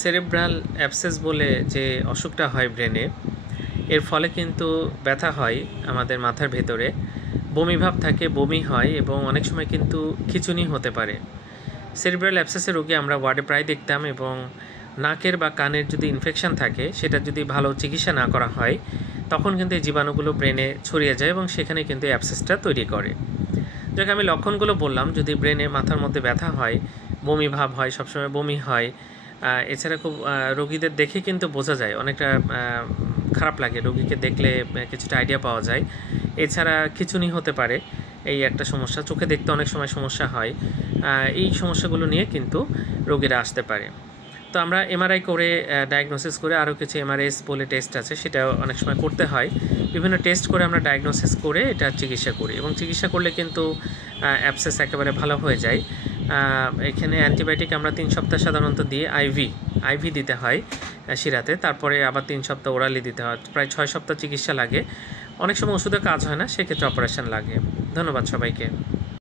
Cerebral abscess বলে যে অসুখটা হয় ব্রেনে, এর ফলে কিন্তু ব্যথা হয় আমাদের মাথার ভেতরে, বমিভাব থাকে, বমি হয় এবং অনেক সময় কিন্তু খিঁচুনি হতে পারে। সেরেব্রাল অ্যাবসেসের রোগী আমরা ওয়ার্ডে প্রায় দেখতাম এবং নাকের বা কানের যদি ইনফেকশন থাকে সেটা যদি ভালো চিকিৎসা না করা হয় তখন কিন্তু এই জীবাণুগুলো ব্রেনে ছড়িয়ে যায় এবং সেখানে কিন্তু অ্যাবসেসটা তৈরি করে। যাকে আমি লক্ষণগুলো বললাম, যদি ব্রেনে মাথার মধ্যে ব্যথা হয়, বমি ভাব হয়, সবসময় বমি হয়, এছাড়া খুব রোগীদের দেখে কিন্তু বোঝা যায়, অনেকটা খারাপ লাগে রোগীকে দেখলে, কিছুটা আইডিয়া পাওয়া যায়। এছাড়া খিঁচুনি হতে পারে, এই একটা সমস্যা, চোখে দেখতে অনেক সময় সমস্যা হয়। এই সমস্যাগুলো নিয়ে কিন্তু রোগীরা আসতে পারে। তো আমরা এমআরআই করে ডায়াগনোসিস করে, আরও কিছু এমআরএস বলে টেস্ট আছে সেটা অনেক সময় করতে হয়। বিভিন্ন টেস্ট করে আমরা ডায়াগনোসিস করে এটা চিকিৎসা করি এবং চিকিৎসা করলে কিন্তু অ্যাবসেস একেবারে ভালো হয়ে যায়। এখানে অ্যান্টিবায়োটিক আমরা 3 সপ্তাহ সাধারণত দিয়ে আইভি দিতে হয় শিরাতে, তারপরে আবার 3 সপ্তাহ ওরালি দিতে হয়, প্রায় 6 সপ্তাহ চিকিৎসা লাগে। অনেক সময় ওষুধে কাজ হয় না, সেক্ষেত্রে অপারেশন লাগে। ধন্যবাদ সবাইকে।